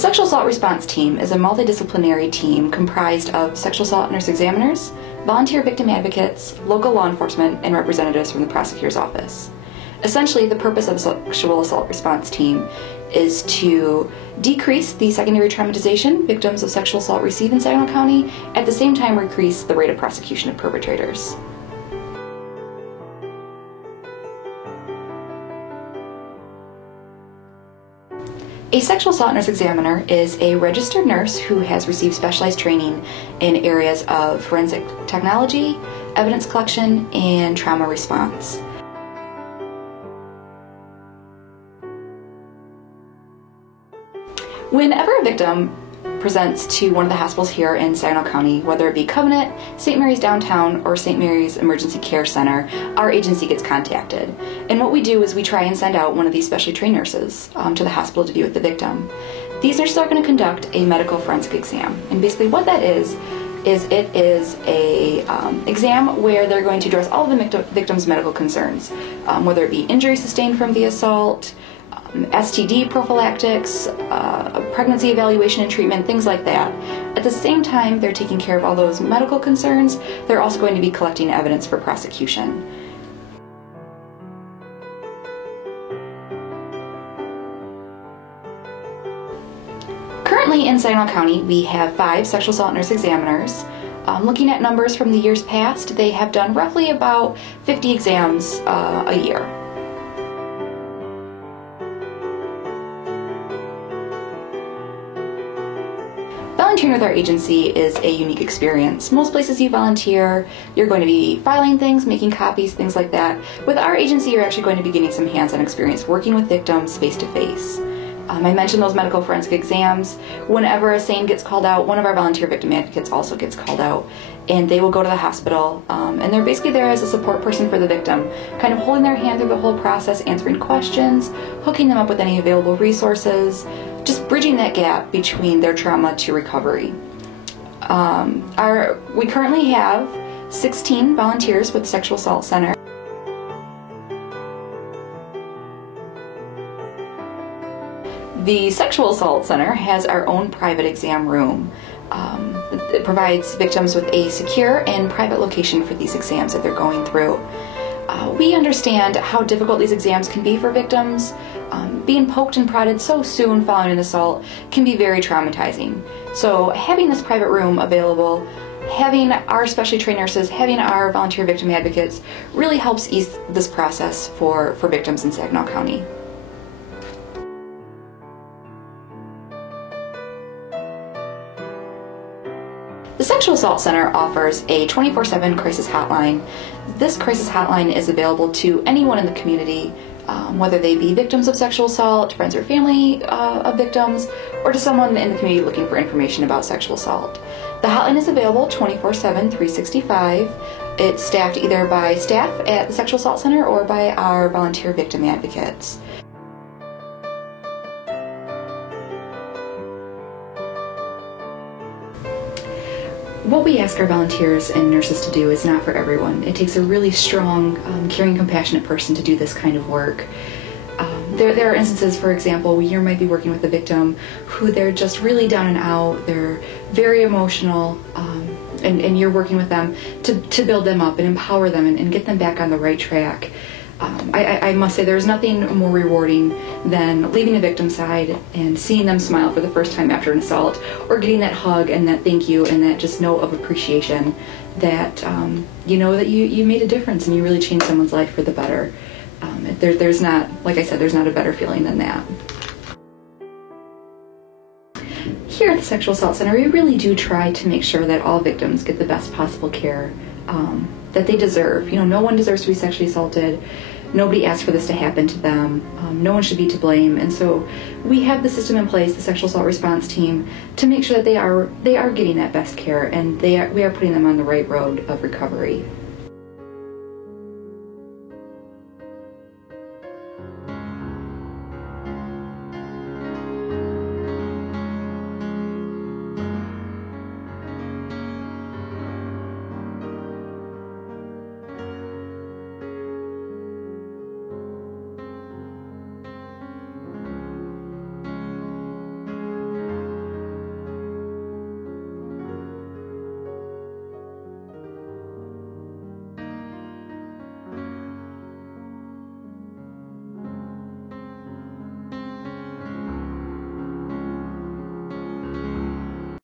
Sexual Assault Response Team is a multidisciplinary team comprised of sexual assault nurse examiners, volunteer victim advocates, local law enforcement, and representatives from the prosecutor's office. Essentially, the purpose of the Sexual Assault Response Team is to decrease the secondary traumatization victims of sexual assault receive in Saginaw County, at the same time increase the rate of prosecution of perpetrators. A sexual assault nurse examiner is a registered nurse who has received specialized training in areas of forensic technology, evidence collection, and trauma response. Whenever a victim presents to one of the hospitals here in Saginaw County, whether it be Covenant, St. Mary's Downtown, or St. Mary's Emergency Care Center, our agency gets contacted. And what we do is we try and send out one of these specially trained nurses to the hospital to be with the victim. These nurses are going to conduct a medical forensic exam. And basically what that is it is a exam where they're going to address all of the victim's medical concerns, whether it be injury sustained from the assault, STD prophylactics, pregnancy evaluation and treatment, things like that. At the same time they're taking care of all those medical concerns, they're also going to be collecting evidence for prosecution. Currently in Saginaw County, we have 5 sexual assault nurse examiners. Looking at numbers from the years past, they have done roughly about 50 exams a year. Volunteering with our agency is a unique experience. Most places you volunteer, you're going to be filing things, making copies, things like that. With our agency, you're actually going to be getting some hands-on experience working with victims face-to-face. I mentioned those medical forensic exams. Whenever a SANE gets called out, one of our volunteer victim advocates also gets called out, and they will go to the hospital, and they're basically there as a support person for the victim, kind of holding their hand through the whole process, answering questions, hooking them up with any available resources, just bridging that gap between their trauma to recovery. We currently have 16 volunteers with the Sexual Assault Center. The Sexual Assault Center has our own private exam room. It provides victims with a secure and private location for these exams that they're going through. We understand how difficult these exams can be for victims. Being poked and prodded so soon following an assault can be very traumatizing. So having this private room available, having our specially trained nurses, having our volunteer victim advocates really helps ease this process for victims in Saginaw County. The Sexual Assault Center offers a 24/7 crisis hotline. This crisis hotline is available to anyone in the community, whether they be victims of sexual assault, friends or family of victims, or to someone in the community looking for information about sexual assault. The hotline is available 24/7, 365. It's staffed either by staff at the Sexual Assault Center or by our volunteer victim advocates. What we ask our volunteers and nurses to do is not for everyone. It takes a really strong, caring, compassionate person to do this kind of work. There are instances, for example, you might be working with a victim who they're just really down and out, they're very emotional, and you're working with them to build them up and empower them and get them back on the right track. I must say there's nothing more rewarding than leaving a victim's side and seeing them smile for the first time after an assault, or getting that hug and that thank you and that just note of appreciation that you know that you made a difference and you really changed someone's life for the better. There's not, like I said, there's not a better feeling than that. Here at the Sexual Assault Center, we really do try to make sure that all victims get the best possible care that they deserve. You know, no one deserves to be sexually assaulted. Nobody asked for this to happen to them. No one should be to blame. And so we have the system in place, the Sexual Assault Response Team, to make sure that they are getting that best care, and we are putting them on the right road of recovery.